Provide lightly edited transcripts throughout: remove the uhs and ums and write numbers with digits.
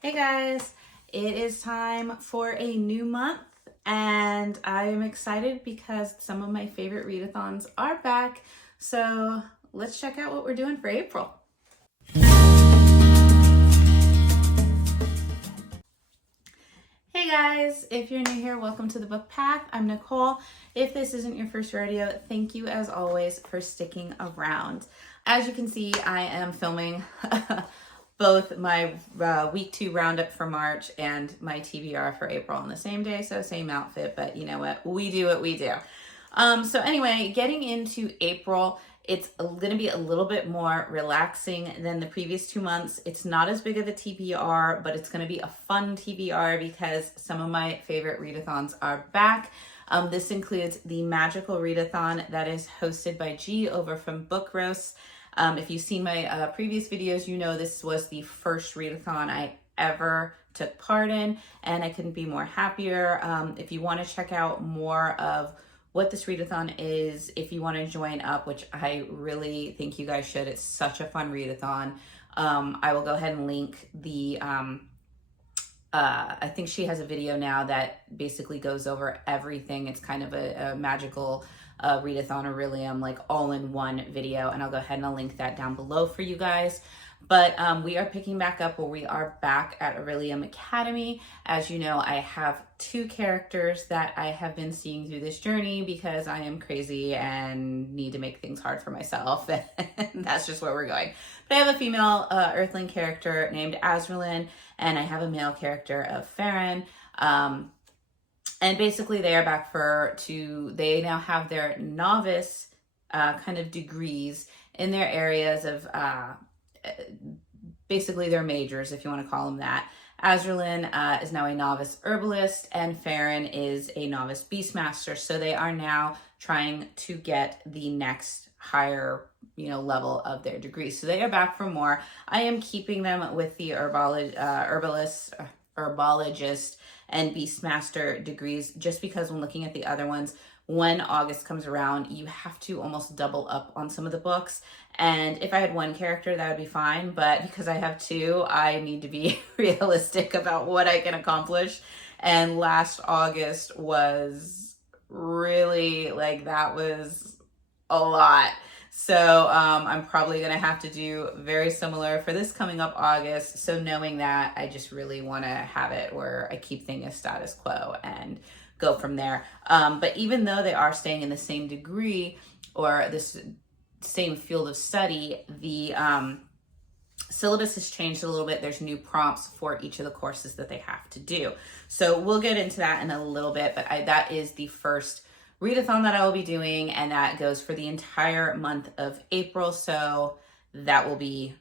Hey guys, it is time for a new month and I am excited because some of my favorite readathons are back. So let's check out what we're doing for April. Hey guys, if you're new here, welcome to the Book Path. I'm Nicole. If this isn't your first rodeo, thank you as always for sticking around. As you can see, I am filming both my week 2 roundup for March and my TBR for April on the same day, so same outfit, but you know what? We do what we do. So anyway, getting into April, it's going to be a little bit more relaxing than the previous 2 months. It's not as big of a TBR, but it's going to be a fun TBR because some of my favorite readathons are back. This includes the Magical Readathon that is hosted by G over from Book Roast. If you've seen my previous videos, you know this was the first readathon I ever took part in, and I couldn't be more happier. If you want to check out more of what this readathon is, if you want to join up, which I really think you guys should, it's such a fun readathon. I will go ahead and link the I think she has a video now that basically goes over everything. It's kind of a magical readathon, or Realm, like all in one video, and I'll go ahead and I'll link that down below for you guys. But we are picking back up where we are back at Realm Academy. As you know, I have 2 characters that I have been seeing through this journey because I am crazy and need to make things hard for myself. And that's just where we're going. But I have a female Earthling character named Azraelin, and I have a male character of Farron. And basically they are back they now have their novice kind of degrees in their areas of basically their majors, if you want to call them that. Azraelin is now a novice herbalist, and Farron is a novice beastmaster. So they are now trying to get the next higher, level of their degree. So they are back for more. I am keeping them with the herbalist, and beastmaster degrees, just because when looking at the other ones, when August comes around, you have to almost double up on some of the books. And if I had 1 character, that would be fine. But because I have 2, I need to be realistic about what I can accomplish. And last August was really that was a lot. So I'm probably going to have to do very similar for this coming up August. So knowing that, I just really want to have it where I keep things status quo and go from there. But even though they are staying in the same degree or this same field of study, the syllabus has changed a little bit. There's new prompts for each of the courses that they have to do. So we'll get into that in a little bit, but that is the first readathon that I will be doing, and that goes for the entire month of April. So that'll be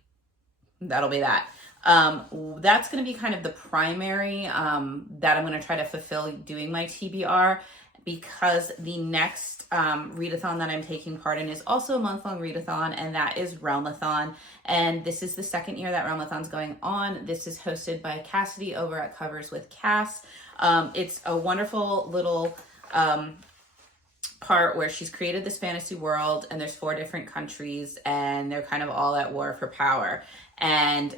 that. That's going to be kind of the primary that I'm going to try to fulfill doing my TBR, because the next readathon that I'm taking part in is also a month-long readathon, and that is Realmathon. And this is the 2nd year that Realmathon's going on. This is hosted by Cassidy over at Covers with Cass. It's a wonderful little part where she's created this fantasy world, and there's 4 different countries, and they're kind of all at war for power. And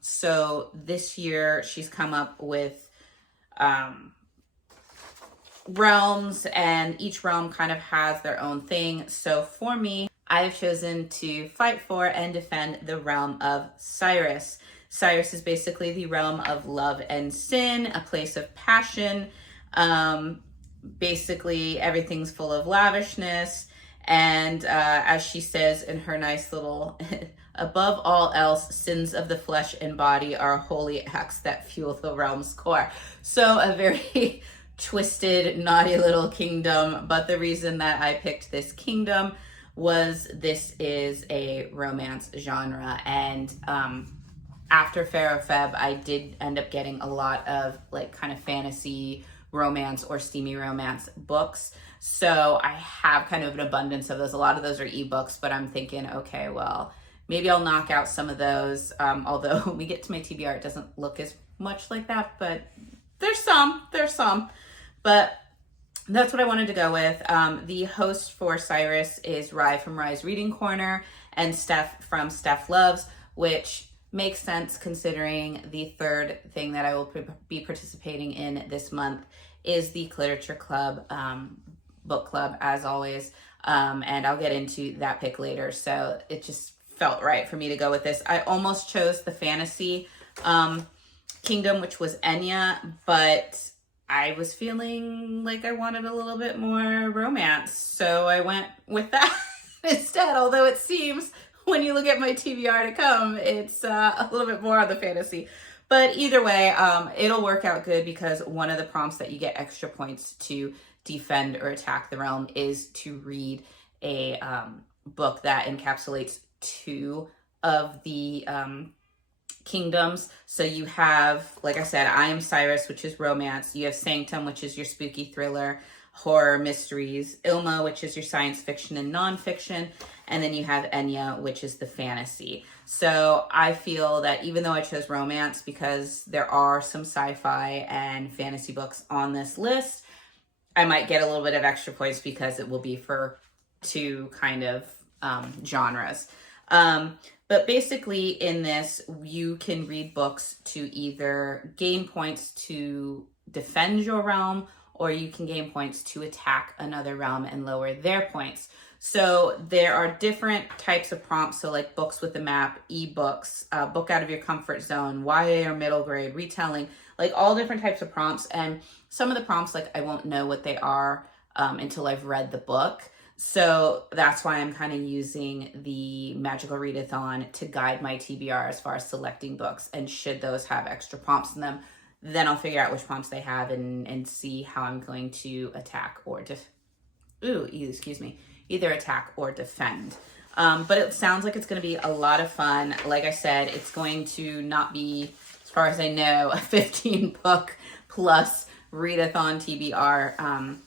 so this year she's come up with realms, and each realm kind of has their own thing. So for me, I've chosen to fight for and defend the realm of Cyrus. Cyrus is basically the realm of love and sin, a place of passion. Basically everything's full of lavishness, and as she says in her nice little above all else, sins of the flesh and body are holy acts that fuel the realm's core. So a very twisted, naughty little kingdom, but the reason that I picked this kingdom was this is a romance genre, and after Pharaoh Feb, I did end up getting a lot of kind of fantasy romance or steamy romance books. So I have kind of an abundance of those. A lot of those are ebooks, but I'm thinking, okay, well, maybe I'll knock out some of those. Although when we get to my TBR, it doesn't look as much like that, but there's some. But that's what I wanted to go with. The host for Cyrus is Rye from Rye's Reading Corner and Steph from Steph Loves, which makes sense considering the third thing that I will be participating in this month is the Cliterature Club book club, as always. And I'll get into that pick later. So it just felt right for me to go with this. I almost chose the fantasy kingdom, which was Enya, but I was feeling like I wanted a little bit more romance. So I went with that instead, although it seems when you look at my TBR to come, it's a little bit more on the fantasy. But either way, it'll work out good because one of the prompts that you get extra points to defend or attack the realm is to read a book that encapsulates two of the kingdoms. So you have, like I said, I Am Cyrus, which is romance. You have Sanctum, which is your spooky thriller, horror, mysteries. Ilma, which is your science fiction and nonfiction. And then you have Enya, which is the fantasy. So I feel that even though I chose romance because there are some sci-fi and fantasy books on this list, I might get a little bit of extra points because it will be for two kind of genres. But basically in this, you can read books to either gain points to defend your realm, or you can gain points to attack another realm and lower their points. So there are different types of prompts. So like books with a map, ebooks, book out of your comfort zone, YA or middle grade, retelling, like all different types of prompts. And some of the prompts, like I won't know what they are until I've read the book. So that's why I'm kind of using the Magical Readathon to guide my TBR as far as selecting books. And should those have extra prompts in them, then I'll figure out which prompts they have and see how I'm going to attack or either attack or defend. But it sounds like it's going to be a lot of fun. Like I said, it's going to not be, as far as I know, a 15 book plus readathon TBR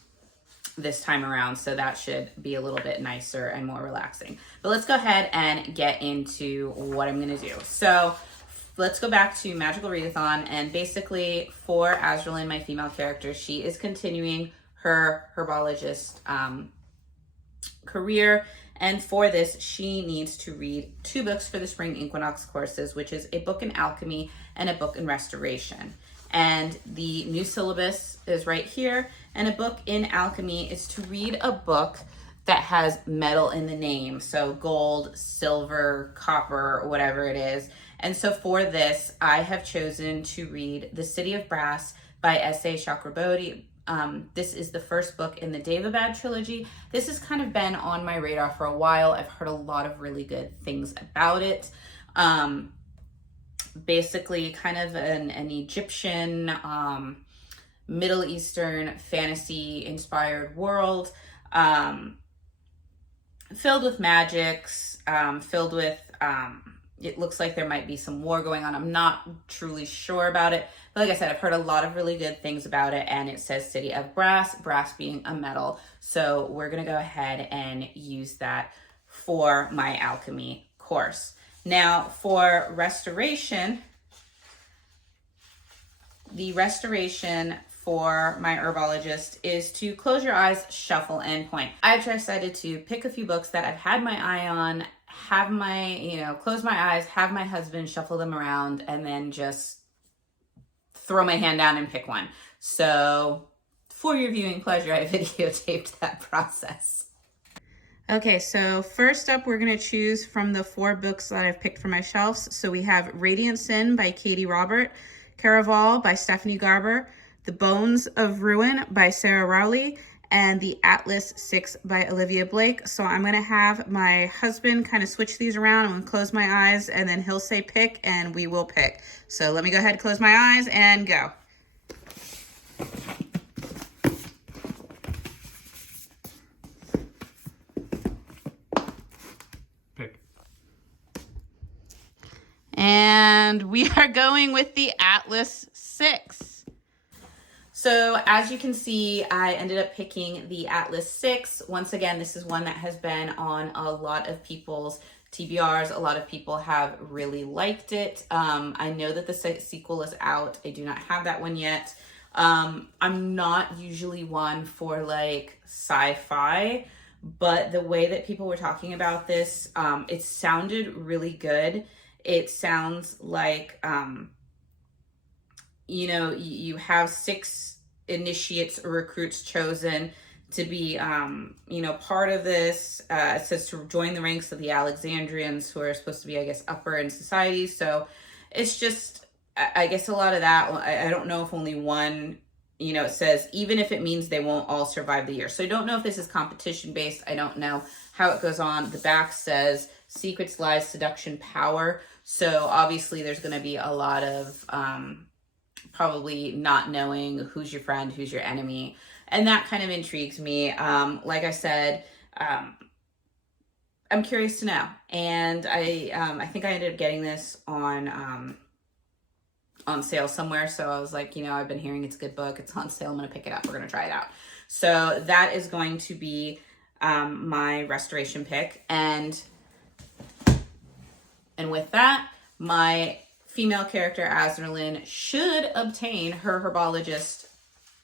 this time around. So that should be a little bit nicer and more relaxing. But let's go ahead and get into what I'm going to do. So let's go back to Magical Readathon. And basically for Azraelyn, my female character, she is continuing her herbologist career. And for this, she needs to read 2 books for the Spring Equinox courses, which is a book in alchemy and a book in restoration. And the new syllabus is right here. And a book in alchemy is to read a book that has metal in the name. So gold, silver, copper, whatever it is. And so for this, I have chosen to read The City of Brass by S.A. Chakraborty. This is the first book in the Daevabad trilogy. This has kind of been on my radar for a while. I've heard a lot of really good things about it. Basically kind of an Egyptian, Middle Eastern fantasy inspired world, filled with magics, filled with, it looks like there might be some war going on. I'm not truly sure about it. But like I said, I've heard a lot of really good things about it. And it says City of Brass, brass being a metal. So we're going to go ahead and use that for my alchemy course. Now for restoration, the restoration for my herbologist is to close your eyes, shuffle, and point. I've decided to pick a few books that I've had my eye on, have my, close my eyes, have my husband shuffle them around, and then just throw my hand down and pick one. So for your viewing pleasure, I videotaped that process. Okay, so first up, we're going to choose from the 4 books that I've picked for my shelves. So we have Radiant Sin by Katie Robert, Caraval by Stephanie Garber, The Bones of Ruin by Sarah Rowley, and The Atlas 6 by Olivia Blake. So I'm going to have my husband kind of switch these around. I'm going to close my eyes, and then he'll say pick, and we will pick. So let me go ahead, close my eyes, and go. And we are going with the Atlas 6. So as you can see, I ended up picking the Atlas 6. Once again, this is one that has been on a lot of people's TBRs. A lot of people have really liked it. I know that the sequel is out. I do not have that one yet. I'm not usually one for like sci-fi, but the way that people were talking about this, it sounded really good. it sounds like, you know, you have 6 initiates or recruits chosen to be, you know, part of this. It says to join the ranks of the Alexandrians, who are supposed to be, I guess, upper in society. So it's just, I guess, a lot of that. I don't know if only one, you know, it says even if it means they won't all survive the year. So I don't know if this is competition based. I don't know how it goes on. The back says secrets, lies, seduction, power. So obviously there's going to be a lot of, probably not knowing who's your friend, who's your enemy. And that kind of intrigues me. Like I said, I'm curious to know. And I think I ended up getting this on sale somewhere. So I was like, you know, I've been hearing it's a good book. It's on sale. I'm going to pick it up. We're going to try it out. So that is going to be my restoration pick. And with that, my female character, Azraelin, should obtain her herbologist,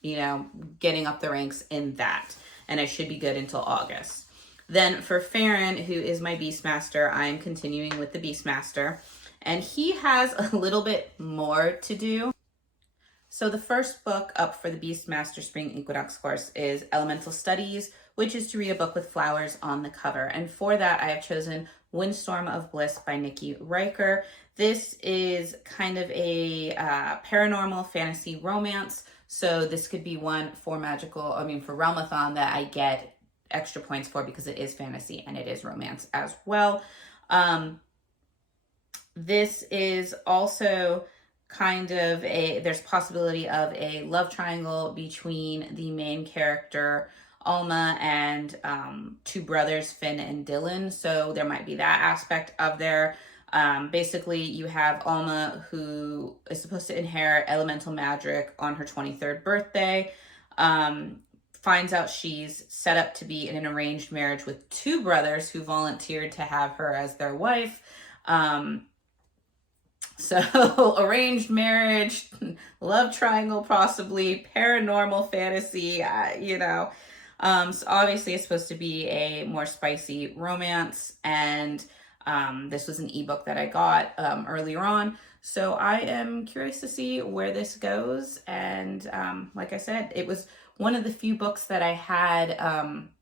you know, getting up the ranks in that. And I should be good until August. Then for Farron, who is my Beastmaster, I am continuing with the Beastmaster. And he has a little bit more to do. So the first book up for the Beastmaster Spring Equinox course is Elemental Studies, which is to read a book with flowers on the cover. And for that, I have chosen Windstorm of Bliss by Nikki Riker. This is kind of a paranormal fantasy romance. So this could be one for for Realmathon that I get extra points for because it is fantasy and it is romance as well. This is also kind of there's possibility of a love triangle between the main character Alma and 2 brothers, Finn and Dylan. So there might be that aspect of there. Basically, you have Alma, who is supposed to inherit elemental magic on her 23rd birthday. Finds out she's set up to be in an arranged marriage with 2 brothers who volunteered to have her as their wife. So arranged marriage, love triangle, possibly paranormal fantasy, you know. So obviously it's supposed to be a more spicy romance, and this was an ebook that I got earlier on. So I am curious to see where this goes. And like I said, it was one of the few books that I had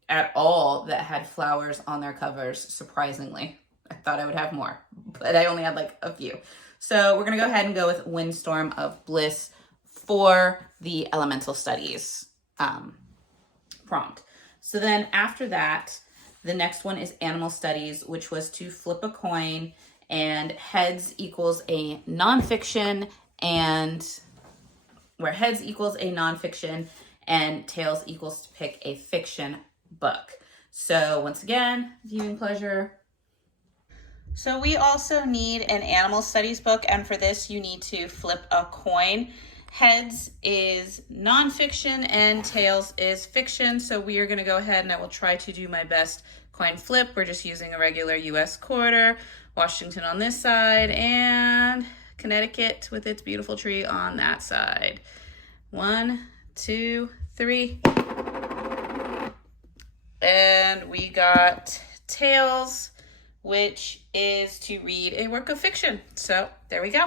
at all that had flowers on their covers, surprisingly. I thought I would have more, but I only had like a few. So we're going to go ahead and go with Windstorm of Bliss for the Elemental Studies prompt. So then after that, the next one is Animal Studies, which was to flip a coin, and heads equals a nonfiction, and where heads equals a nonfiction and tails equals to pick a fiction book. So once again, viewing pleasure. So we also need an animal studies book, and for this you need to flip a coin. Heads is nonfiction and tails is fiction. So we are going to go ahead and I will try to do my best coin flip. We're just using a regular US quarter, Washington on this side, and Connecticut with its beautiful tree on that side. 1, 2, 3. And we got tails, which is to read a work of fiction. So there we go.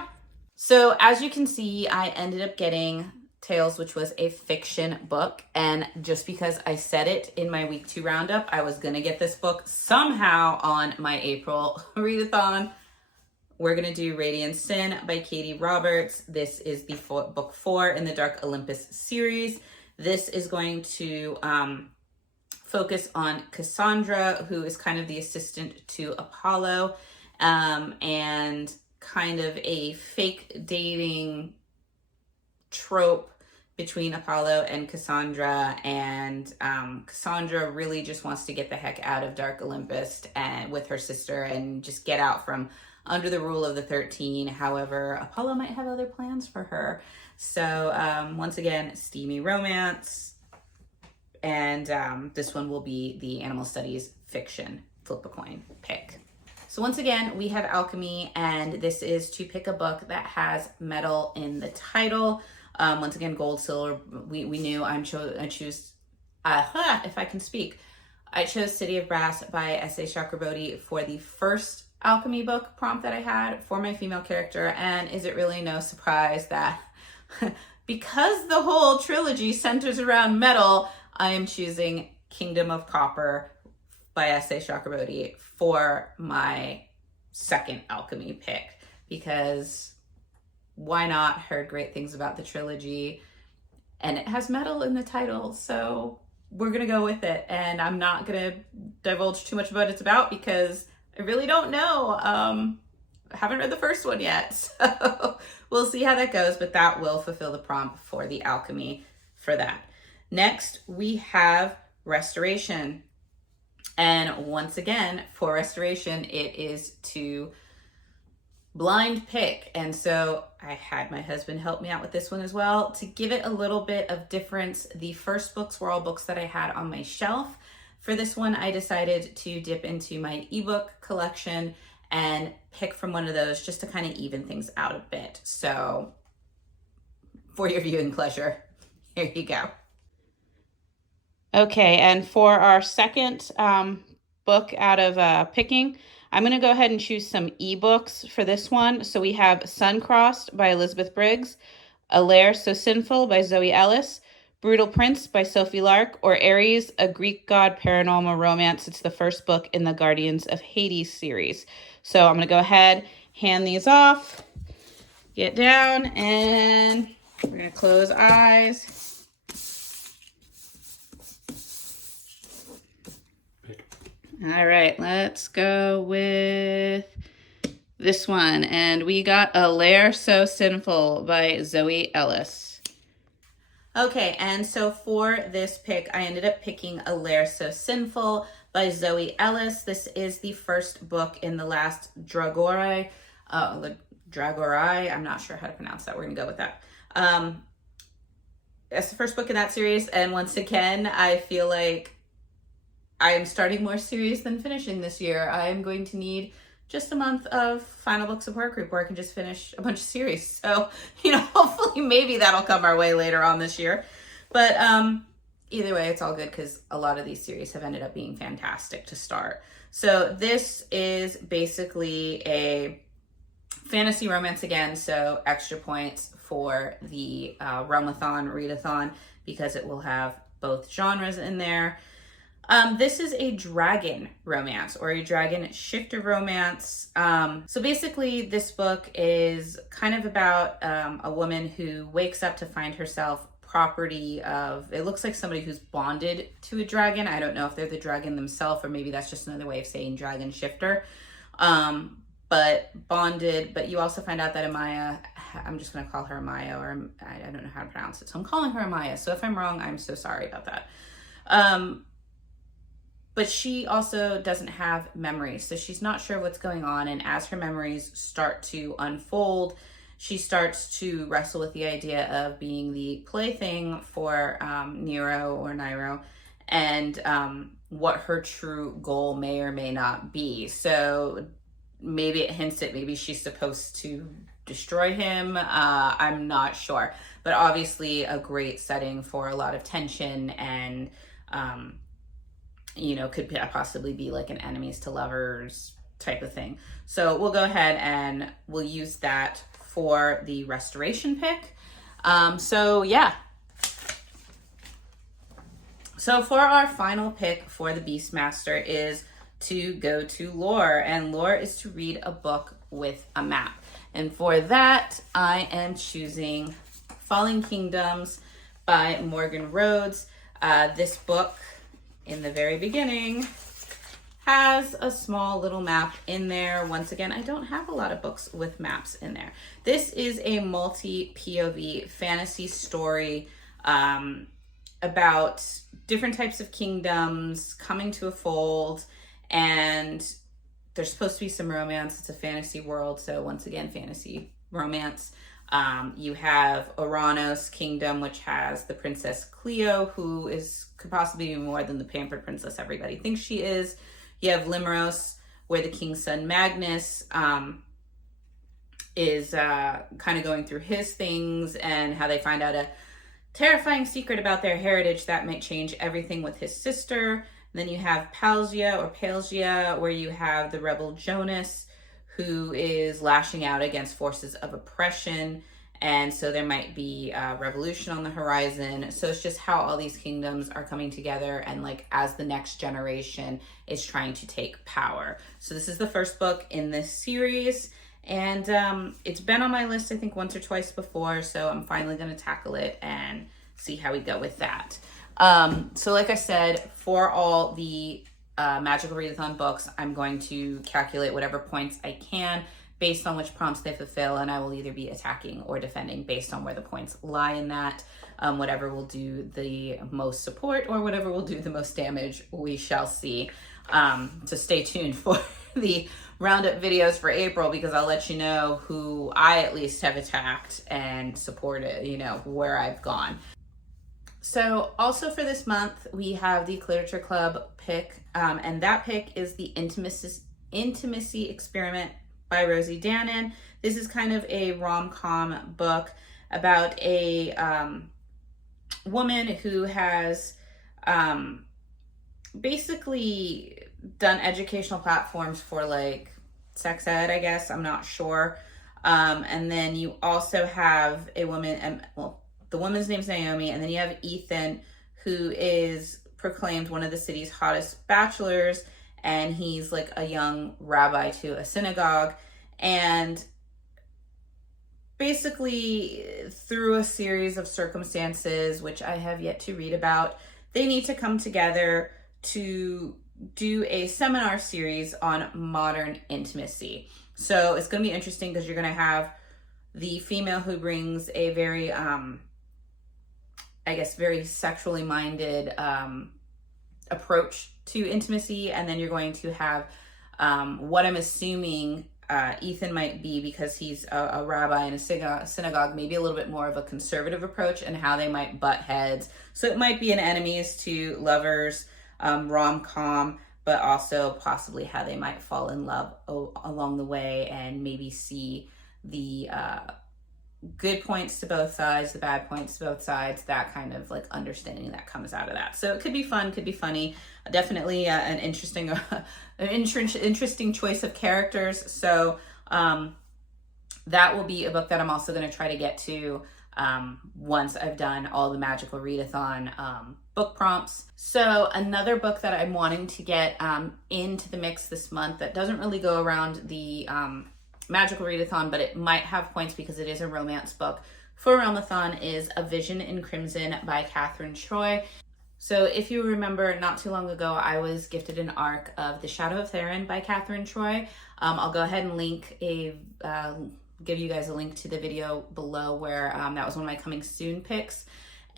So as you can see, I ended up getting Tales, which was a fiction book. And just because I said it in my week 2 roundup, I was going to get this book somehow on my April readathon. We're going to do Radiant Sin by Katie Roberts. This is the book 4 in the Dark Olympus series. This is going to focus on Cassandra, who is kind of the assistant to Apollo, and kind of a fake dating trope between Apollo and Cassandra. And Cassandra really just wants to get the heck out of Dark Olympus and with her sister and just get out from under the rule of the 13. However, Apollo might have other plans for her. So once again, steamy romance. And this one will be the Animal Studies fiction flip a coin pick. So once again, we have Alchemy, and this is to pick a book that has metal in the title. Once again, gold, silver, we knew I choose, if I can speak, I chose City of Brass by S.A. Chakraborty for the first alchemy book prompt that I had for my female character, and is it really no surprise that because the whole trilogy centers around metal, I am choosing Kingdom of Copper by S.A. Chakraborty for my second alchemy pick, because why not? Heard great things about the trilogy, and it has metal in the title, so we're gonna go with it. And I'm not gonna divulge too much about what it's about because I really don't know. I haven't read the first one yet, so we'll see how that goes, but that will fulfill the prompt for the alchemy for that. Next, we have Restoration. And once again, for Restoration, it is to blind pick. And so I had my husband help me out with this one as well to give it a little bit of difference. The first books were all books that I had on my shelf. For this one, I decided to dip into my ebook collection and pick from one of those just to kind of even things out a bit. So for your viewing pleasure, here you go. Okay, and for our second book out of picking, I'm going to go ahead and choose some ebooks for this one. So we have Suncrossed by Elizabeth Briggs, A Lair So Sinful by Zoe Ellis, Brutal Prince by Sophie Lark, or Ares, A Greek God Paranormal Romance. It's the first book in the Guardians of Hades series. So I'm going to go ahead, hand these off, get down, and we're going to close eyes. All right, let's go with this one. And we got A Lair So Sinful by Zoe Ellis. Okay, and so for this pick, I ended up picking A Lair So Sinful by Zoe Ellis. This is the first book in the last Dragorai. I'm not sure how to pronounce that. We're going to go with that. It's the first book in that series, and once again, I feel like I am starting more series than finishing this year. I am going to need just a month of final book support group where I can just finish a bunch of series. So, hopefully maybe that'll come our way later on this year. But either way, it's all good because a lot of these series have ended up being fantastic to start. So this is basically a fantasy romance again, so extra points for the Realmathon Readathon because it will have both genres in there. This is a dragon romance or a dragon shifter romance. So basically this book is kind of about a woman who wakes up to find herself property of, it looks like somebody who's bonded to a dragon. I don't know if they're the dragon themselves or maybe that's just another way of saying dragon shifter. But bonded, but you also find out that Amaya, I'm just going to call her Amaya, or I don't know how to pronounce it. So I'm calling her Amaya. So if I'm wrong, I'm so sorry about that. But she also doesn't have memories, so she's not sure what's going on. And as her memories start to unfold, she starts to wrestle with the idea of being the plaything for Niro, and what her true goal may or may not be. So maybe it hints at maybe she's supposed to destroy him. I'm not sure. But obviously a great setting for a lot of tension and could possibly be like an enemies to lovers type of thing. So we'll go ahead and we'll use that for the restoration pick. So for our final pick for the Beastmaster is to go to lore, and lore is to read a book with a map. And for that, I am choosing Falling Kingdoms by Morgan Rhodes. This book, in the very beginning, has a small little map in there. Once again, I don't have a lot of books with maps in there. This is a multi-POV fantasy story about different types of kingdoms coming to a fold, and there's supposed to be some romance. It's a fantasy world, so once again, fantasy romance. You have Oranos Kingdom, which has the Princess Cleo, who could possibly be more than the pampered princess everybody thinks she is. You have Limros, where the king's son Magnus is kind of going through his things and how they find out a terrifying secret about their heritage that might change everything with his sister. And then you have Palgia, where you have the rebel Jonas, who is lashing out against forces of oppression. And so there might be a revolution on the horizon. So it's just how all these kingdoms are coming together, and like as the next generation is trying to take power. So this is the first book in this series, and it's been on my list I think once or twice before, so I'm finally going to tackle it and see how we go with that. So like I said, for all the Magical Readathon books, I'm going to calculate whatever points I can based on which prompts they fulfill, and I will either be attacking or defending based on where the points lie in that. Whatever will do the most support or whatever will do the most damage, we shall see. So stay tuned for the roundup videos for April, because I'll let you know who I at least have attacked and supported, you know, where I've gone. So also for this month, we have the Cliterature Club pick, and that pick is the Intimacy Experiment by Rosie Danan. This is kind of a rom-com book about a woman who has basically done educational platforms for like sex ed, I guess, I'm not sure. And then you also have a woman, and well, the woman's name's Naomi, and then you have Ethan, who is proclaimed one of the city's hottest bachelors, and he's like a young rabbi to a synagogue. And basically, through a series of circumstances, which I have yet to read about, they need to come together to do a seminar series on modern intimacy. So it's going to be interesting because you're going to have the female who brings a very, I guess, very sexually minded approach to intimacy. And then you're going to have what I'm assuming Ethan might be, because he's a rabbi in a synagogue, maybe a little bit more of a conservative approach, and how they might butt heads. So it might be an enemies to lovers rom-com, but also possibly how they might fall in love along the way, and maybe see the good points to both sides, the bad points to both sides, that kind of like understanding that comes out of that. So it could be fun, could be funny. Definitely an interesting choice of characters. So that will be a book that I'm also going to try to get to once I've done all the Magical Readathon book prompts. So another book that I'm wanting to get into the mix this month that doesn't really go around the Magical Readathon, but it might have points because it is a romance book for Realmathon, is A Vision in Crimson by Catherine Troy. So if you remember, not too long ago, I was gifted an arc of The Shadow of Theron by Catherine Troy. I'll go ahead and give you guys a link to the video below where that was one of my coming soon picks.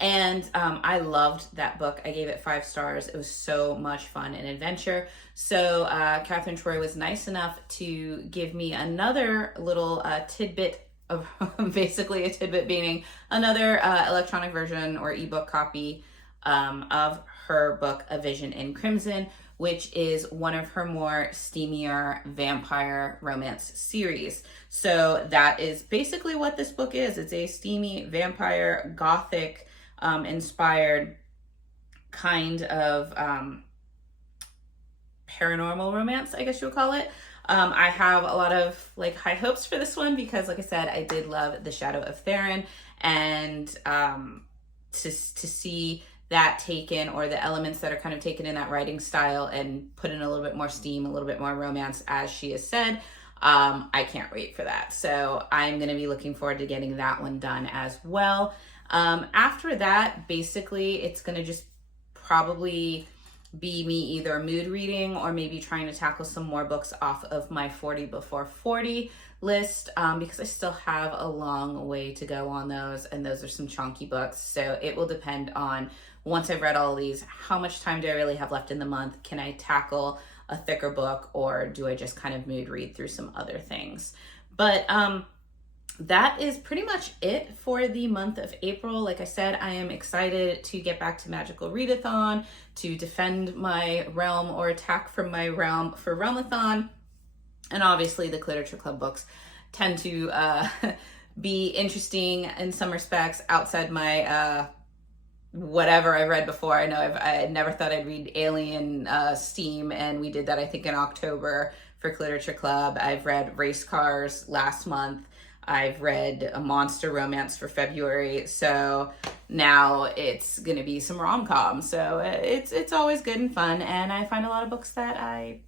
And I loved that book. I gave it 5 stars. It was so much fun and adventure. So Catherine Troy was nice enough to give me another little tidbit of basically a tidbit being another electronic version or ebook copy of her book, A Vision in Crimson, which is one of her more steamier vampire romance series. So that is basically what this book is. It's a steamy vampire gothic inspired kind of paranormal romance, I guess you would call it. I have a lot of like high hopes for this one because, like I said, I did love The Shadow of Theron, and to see that taken, or the elements that are kind of taken in that writing style and put in a little bit more steam, a little bit more romance, as she has said, I can't wait for that. So I'm going to be looking forward to getting that one done as well. After that, basically, it's going to just probably be me either mood reading or maybe trying to tackle some more books off of my 40 before 40 list, because I still have a long way to go on those, and those are some chunky books. So it will depend on, once I've read all of these, how much time do I really have left in the month? Can I tackle a thicker book, or do I just kind of mood read through some other things? But that is pretty much it for the month of April. Like I said, I am excited to get back to Magical Readathon, to defend my realm or attack from my realm for Realmathon. And obviously the Cliterature Club books tend to be interesting in some respects outside my whatever I read before. I know I never thought I'd read Alien Steam, and we did that I think in October for Cliterature Club. I've read Race Cars last month. I've read a Monster Romance for February. So now it's gonna be some rom-com. So it's always good and fun. And I find a lot of books that I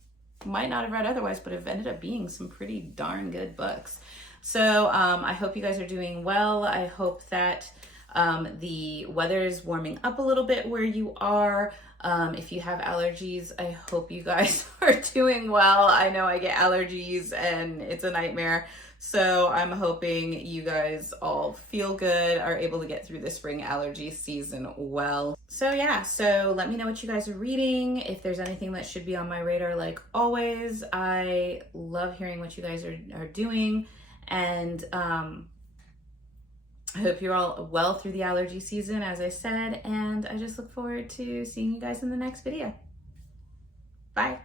might not have read otherwise, but have ended up being some pretty darn good books. So I hope you guys are doing well. I hope that the weather is warming up a little bit where you are. If you have allergies, I hope you guys are doing well. I know I get allergies and it's a nightmare. So I'm hoping you guys all feel good, are able to get through the spring allergy season well. So yeah, so let me know what you guys are reading. If there's anything that should be on my radar, like always, I love hearing what you guys are doing. And I hope you're all well through the allergy season, as I said, and I just look forward to seeing you guys in the next video. Bye.